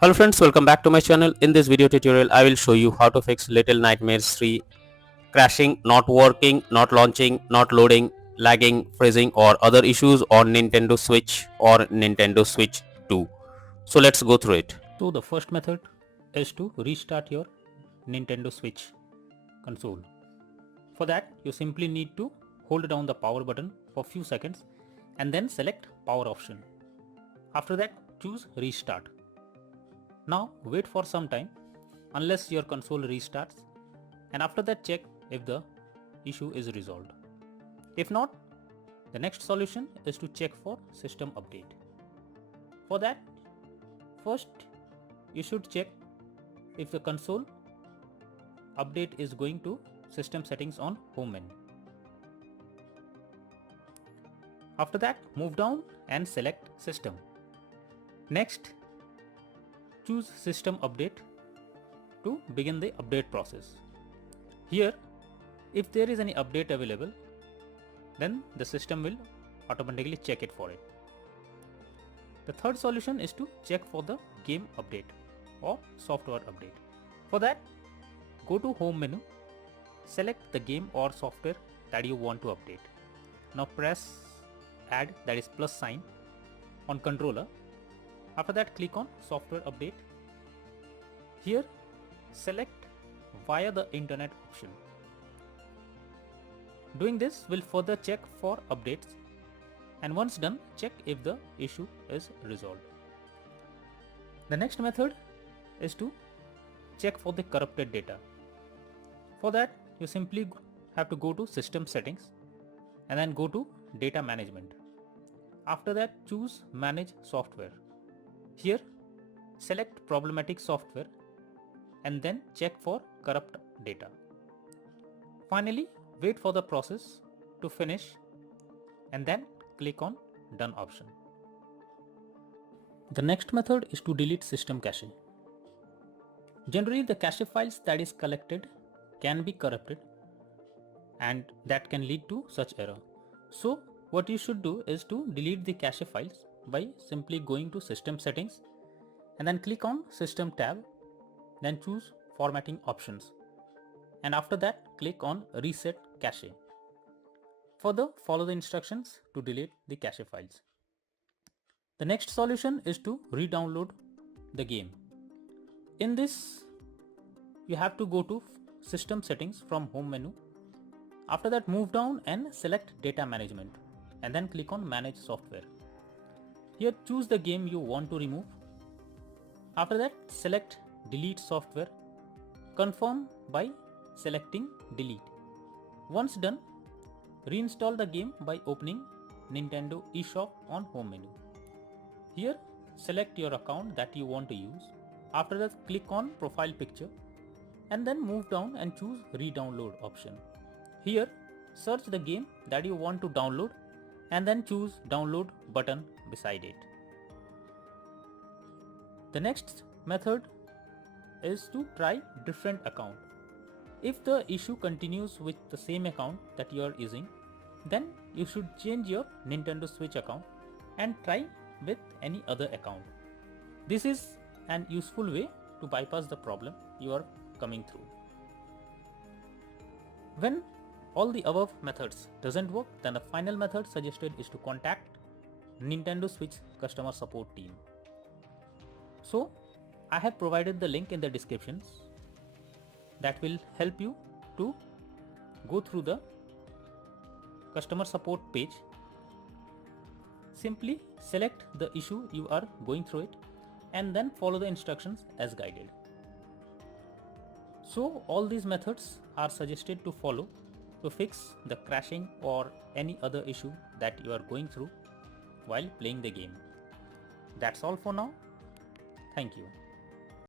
Hello friends, welcome back to my channel. In this video tutorial, I will show you how to fix Little Nightmares 3 crashing, not working, not launching, not loading, lagging, freezing or other issues on Nintendo Switch or Nintendo Switch 2. So let's go through it. So the first method is to restart your Nintendo Switch console. For that, you simply need to hold down the power button for few seconds and then select power option. After that, choose restart. Now wait for some time unless your console restarts, and after that check if the issue is resolved. If not, the next solution is to check for system update. For that, first you should check if the console update is going to system settings on home menu. After that, move down and select system. Next, choose system update to begin the update process. Here, if there is any update available, then the system will automatically check it for it. The third solution is to check for the game update or software update. For that, go to home menu, select the game or software that you want to update. Now press add, that is plus sign, on controller. After that, click on software update. Here, select via the internet option. Doing this will further check for updates, and once done, check if the issue is resolved. The next method is to check for the corrupted data. For that, you simply have to go to system settings and then go to data management. After that, choose manage software. Here, select problematic software and then check for corrupt data. Finally, wait for the process to finish and then click on done option. The next method is to delete system cache. Generally, the cache files that is collected can be corrupted and that can lead to such error. So what you should do is to delete the cache files by simply going to system settings and then click on system tab, then choose formatting options, and after that click on reset cache. Further, follow the instructions to delete the cache files. The next solution is to re-download the game. In this, you have to go to system settings from home menu. After that, move down and select data management and then click on manage software. Here, choose the game you want to remove. After that, select delete software. Confirm by selecting delete. Once done, reinstall the game by opening Nintendo eShop on home menu. Here, select your account that you want to use. After that, click on profile picture and then move down and choose re-download option. Here, search the game that you want to download and then choose download button beside it. The next method is to try different account. If the issue continues with the same account that you are using, then you should change your Nintendo Switch account and try with any other account. This is an useful way to bypass the problem you are coming through. When all the above methods doesn't work, then the final method suggested is to contact Nintendo Switch customer support team. So I have provided the link in the descriptions that will help you to go through the customer support page. Simply select the issue you are going through it and then follow the instructions as guided. So all these methods are suggested to follow to fix the crashing or any other issue that you are going through while playing the game. That's all for now. Thank you.